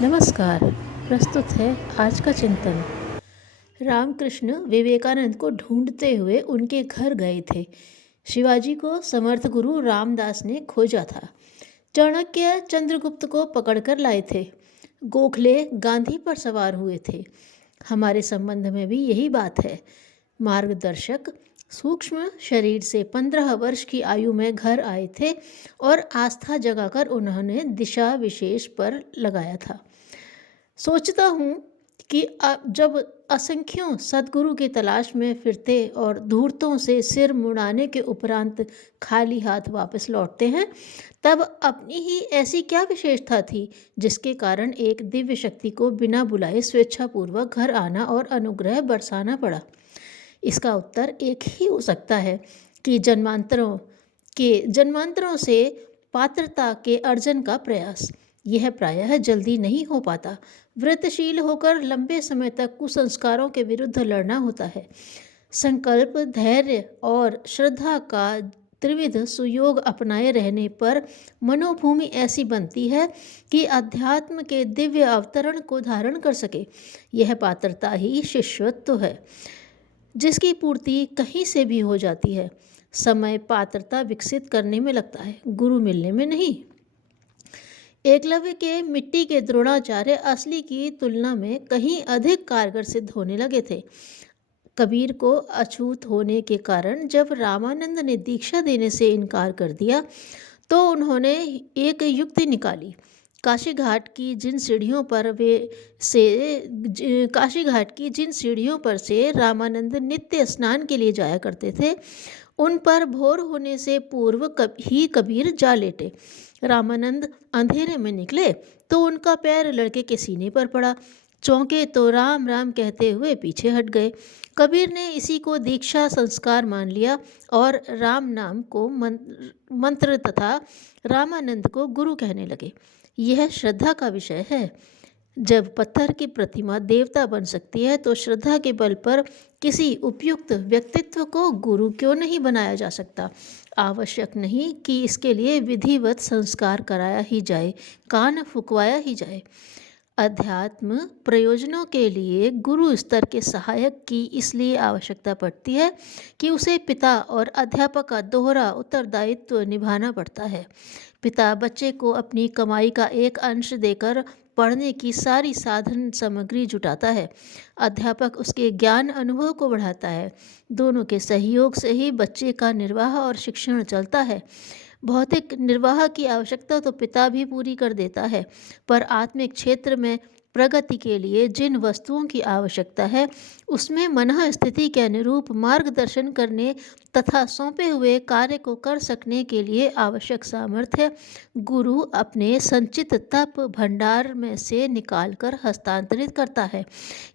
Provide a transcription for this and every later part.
नमस्कार। प्रस्तुत है आज का चिंतन। रामकृष्ण विवेकानंद को ढूंढते हुए उनके घर गए थे। शिवाजी को समर्थ गुरु रामदास ने खोजा था। चाणक्य चंद्रगुप्त को पकड़कर लाए थे। गोखले गांधी पर सवार हुए थे। हमारे संबंध में भी यही बात है। मार्गदर्शक सूक्ष्म शरीर से 15 वर्ष की आयु में घर आए थे और आस्था जगाकर उन्होंने दिशा विशेष पर लगाया था। सोचता हूँ कि जब असंख्यों सद्गुरु की तलाश में फिरते और धूर्तों से सिर मुड़ाने के उपरांत खाली हाथ वापस लौटते हैं, तब अपनी ही ऐसी क्या विशेषता थी जिसके कारण एक दिव्य शक्ति को बिना बुलाए स्वेच्छापूर्वक घर आना और अनुग्रह बरसाना पड़ा। इसका उत्तर एक ही हो सकता है कि जन्मांतरों से पात्रता के अर्जन का प्रयास। यह प्रायः जल्दी नहीं हो पाता। व्रतशील होकर लंबे समय तक कुसंस्कारों के विरुद्ध लड़ना होता है। संकल्प, धैर्य और श्रद्धा का त्रिविध सुयोग अपनाए रहने पर मनोभूमि ऐसी बनती है कि अध्यात्म के दिव्य अवतरण को धारण कर सके। यह पात्रता ही शिष्यत्व है, जिसकी पूर्ति कहीं से भी हो जाती है। समय पात्रता विकसित करने में लगता है, गुरु मिलने में नहीं। एकलव्य के मिट्टी के द्रोणाचार्य असली की तुलना में कहीं अधिक कारगर सिद्ध होने लगे थे। कबीर को अछूत होने के कारण जब रामानंद ने दीक्षा देने से इनकार कर दिया तो उन्होंने एक युक्ति निकाली। काशी घाट की जिन सीढ़ियों पर से रामानंद नित्य स्नान के लिए जाया करते थे, उन पर भोर होने से पूर्व ही कबीर जा लेटे। रामानंद अंधेरे में निकले तो उनका पैर लड़के के सीने पर पड़ा। चौंके तो राम राम कहते हुए पीछे हट गए। कबीर ने इसी को दीक्षा संस्कार मान लिया और राम नाम को मंत्र तथा रामानंद को गुरु कहने लगे। यह श्रद्धा का विषय है। जब पत्थर की प्रतिमा देवता बन सकती है तो श्रद्धा के बल पर किसी उपयुक्त व्यक्तित्व को गुरु क्यों नहीं बनाया जा सकता। आवश्यक नहीं कि इसके लिए विधिवत संस्कार कराया ही जाए, कान फुकवाया ही जाए। अध्यात्म प्रयोजनों के लिए गुरु स्तर के सहायक की इसलिए आवश्यकता पड़ती है कि उसे पिता और अध्यापक का दोहरा उत्तरदायित्व निभाना पड़ता है। पिता बच्चे को अपनी कमाई का एक अंश देकर पढ़ने की सारी साधन सामग्री जुटाता है। अध्यापक उसके ज्ञान अनुभव को बढ़ाता है। दोनों के सहयोग से ही बच्चे का निर्वाह और शिक्षण चलता है। भौतिक निर्वाह की आवश्यकता तो पिता भी पूरी कर देता है, पर आत्मिक क्षेत्र में प्रगति के लिए जिन वस्तुओं की आवश्यकता है उसमें मनः स्थिति के अनुरूप मार्गदर्शन करने तथा सौंपे हुए कार्य को कर सकने के लिए आवश्यक सामर्थ्य गुरु अपने संचित तप भंडार में से निकालकर हस्तांतरित करता है।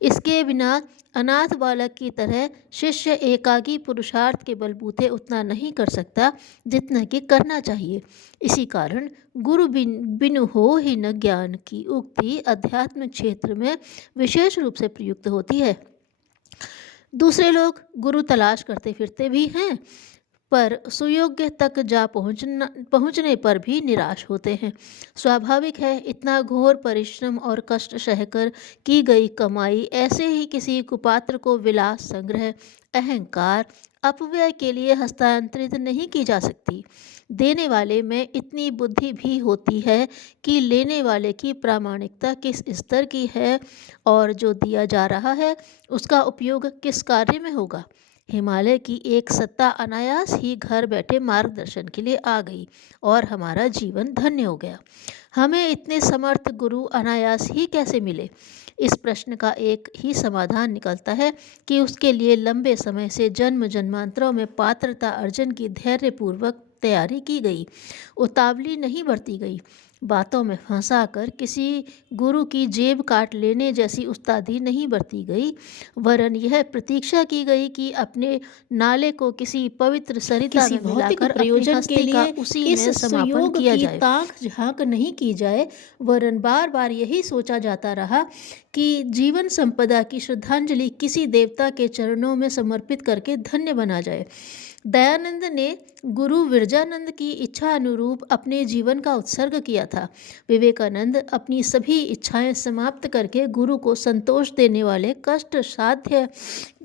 इसके बिना अनाथ बालक की तरह शिष्य एकाकी पुरुषार्थ के बलबूते उतना नहीं कर सकता जितना कि करना चाहिए। इसी कारण गुरु बिनु हो ही न ज्ञान की उक्ति अध्यात्म क्षेत्र में विशेष रूप से प्रयुक्त होती है। दूसरे लोग गुरु तलाश करते फिरते भी हैं, पर सुयोग्य तक जा पहुंचने पर भी निराश होते हैं। स्वाभाविक है, इतना घोर परिश्रम और कष्ट सहकर की गई कमाई ऐसे ही किसी कुपात्र को विलास, संग्रह, अहंकार, अपव्यय के लिए हस्तांतरित नहीं की जा सकती। देने वाले में इतनी बुद्धि भी होती है कि लेने वाले की प्रामाणिकता किस स्तर की है और जो दिया जा रहा है उसका उपयोग किस कार्य में होगा। हिमालय की एक सत्ता अनायास ही घर बैठे मार्गदर्शन के लिए आ गई और हमारा जीवन धन्य हो गया। हमें इतने समर्थ गुरु अनायास ही कैसे मिले? इस प्रश्न का एक ही समाधान निकलता है कि उसके लिए लंबे समय से जन्म जन्मांतरों में पात्रता अर्जन की धैर्यपूर्वक तैयारी की गई, उतावली नहीं बरती गई। बातों में फंसा कर किसी गुरु की जेब काट लेने जैसी उस्तादी नहीं बरती गई, वरन यह प्रतीक्षा की गई कि अपने नाले को किसी पवित्र सरिता में मिलाकर प्रयोजन के लिए उसी में समापन किया जाए। ताक झांक नहीं की जाए, वरन बार बार यही सोचा जाता रहा कि जीवन संपदा की श्रद्धांजलि किसी देवता के चरणों में समर्पित करके धन्य बना जाए। दयानंद ने गुरु विरजानंद की इच्छा अनुरूप अपने जीवन का उत्सर्ग किया था। विवेकानंद अपनी सभी इच्छाएं समाप्त करके गुरु को संतोष देने वाले कष्ट साध्य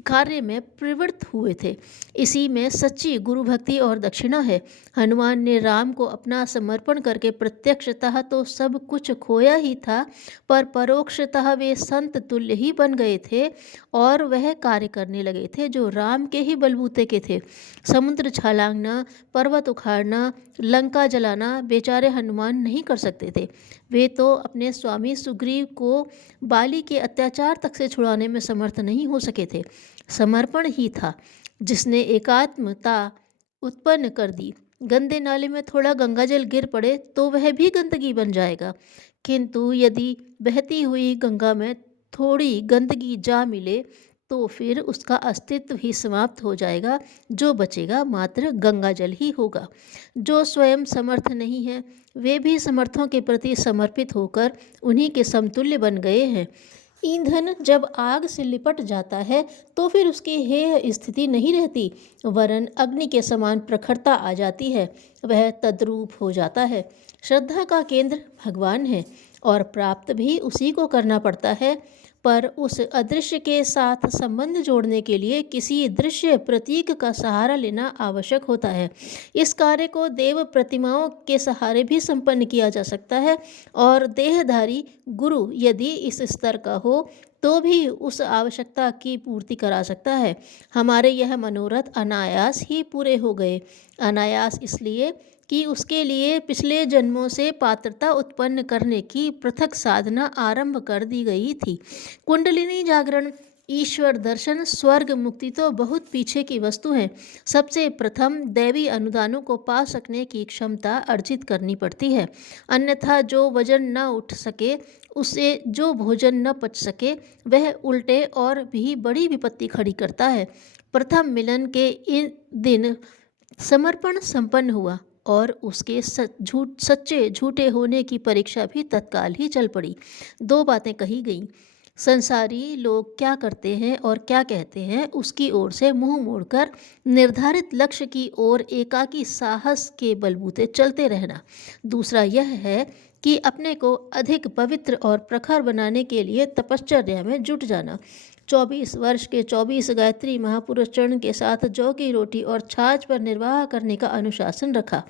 कार्य में प्रवृत्त हुए थे। इसी में सच्ची गुरु भक्ति और दक्षिणा है। हनुमान ने राम को अपना समर्पण करके प्रत्यक्षतः तो सब कुछ खोया ही था, पर परोक्षतः वे संत तुल्य ही बन गए थे और वह कार्य करने लगे थे जो राम के ही बलबूते के थे। समुद्र छलांगना, पर्वत उखाड़ना, लंका जलाना बेचारे हनुमान नहीं कर सकते थे। वे तो अपने स्वामी सुग्रीव को बाली के अत्याचार तक से छुड़ाने में समर्थ नहीं हो सके थे। समर्पण ही था जिसने एकात्मता उत्पन्न कर दी। गंदे नाले में थोड़ा गंगाजल गिर पड़े तो वह भी गंदगी बन जाएगा, किंतु यदि बहती हुई गंगा में थोड़ी गंदगी जा मिले तो फिर उसका अस्तित्व ही समाप्त हो जाएगा। जो बचेगा मात्र गंगाजल ही होगा। जो स्वयं समर्थ नहीं है वे भी समर्थों के प्रति समर्पित होकर उन्हीं के समतुल्य बन गए हैं। ईंधन जब आग से लिपट जाता है तो फिर उसकी हेय स्थिति नहीं रहती, वरन अग्नि के समान प्रखरता आ जाती है। वह तद्रूप हो जाता है। श्रद्धा का केंद्र भगवान है और प्राप्त भी उसी को करना पड़ता है, पर उस अदृश्य के साथ संबंध जोड़ने के लिए किसी दृश्य प्रतीक का सहारा लेना आवश्यक होता है। इस कार्य को देव प्रतिमाओं के सहारे भी संपन्न किया जा सकता है और देहधारी गुरु यदि इस स्तर का हो तो भी उस आवश्यकता की पूर्ति करा सकता है। हमारे यह मनोरथ अनायास ही पूरे हो गए। अनायास इसलिए कि उसके लिए पिछले जन्मों से पात्रता उत्पन्न करने की पृथक साधना आरंभ कर दी गई थी। कुंडलिनी जागरण, ईश्वर दर्शन, स्वर्ग मुक्ति तो बहुत पीछे की वस्तु है। सबसे प्रथम दैवी अनुदानों को पा सकने की क्षमता अर्जित करनी पड़ती है, अन्यथा जो वजन न उठ सके, उसे जो भोजन न पच सके, वह उल्टे और भी बड़ी विपत्ति खड़ी करता है। प्रथम मिलन के इन दिन समर्पण संपन्न हुआ और उसके सच्चे झूठे होने की परीक्षा भी तत्काल ही चल पड़ी। दो बातें कही गईं। संसारी लोग क्या करते हैं और क्या कहते हैं उसकी ओर से मुंह मोड़कर निर्धारित लक्ष्य की ओर एकाकी साहस के बलबूते चलते रहना। दूसरा यह है कि अपने को अधिक पवित्र और प्रखर बनाने के लिए तपश्चर्या में जुट जाना। 24 वर्ष के 24 गायत्री महापुरुष चरण के साथ जौ की रोटी और छाछ पर निर्वाह करने का अनुशासन रखा।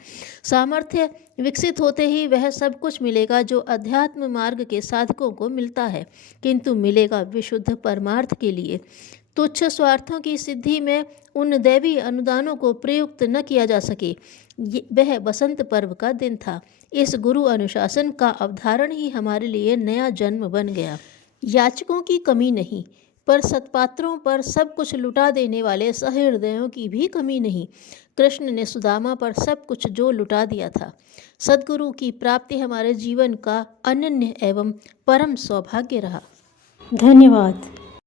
सामर्थ्य विकसित होते ही वह सब कुछ मिलेगा जो अध्यात्म मार्ग के साधकों को मिलता है, किंतु मिलेगा विशुद्ध परमार्थ के लिए। तुच्छ स्वार्थों की सिद्धि में उन दैवी अनुदानों को प्रयुक्त न किया जा सके। वह बसंत पर्व का दिन था। इस गुरु अनुशासन का अवधारण ही हमारे लिए नया जन्म बन गया। याचकों की कमी नहीं, पर सत्पात्रों पर सब कुछ लुटा देने वाले सहृदयों की भी कमी नहीं। कृष्ण ने सुदामा पर सब कुछ जो लुटा दिया था। सद्गुरु की प्राप्ति हमारे जीवन का अनन्य एवं परम सौभाग्य रहा। धन्यवाद।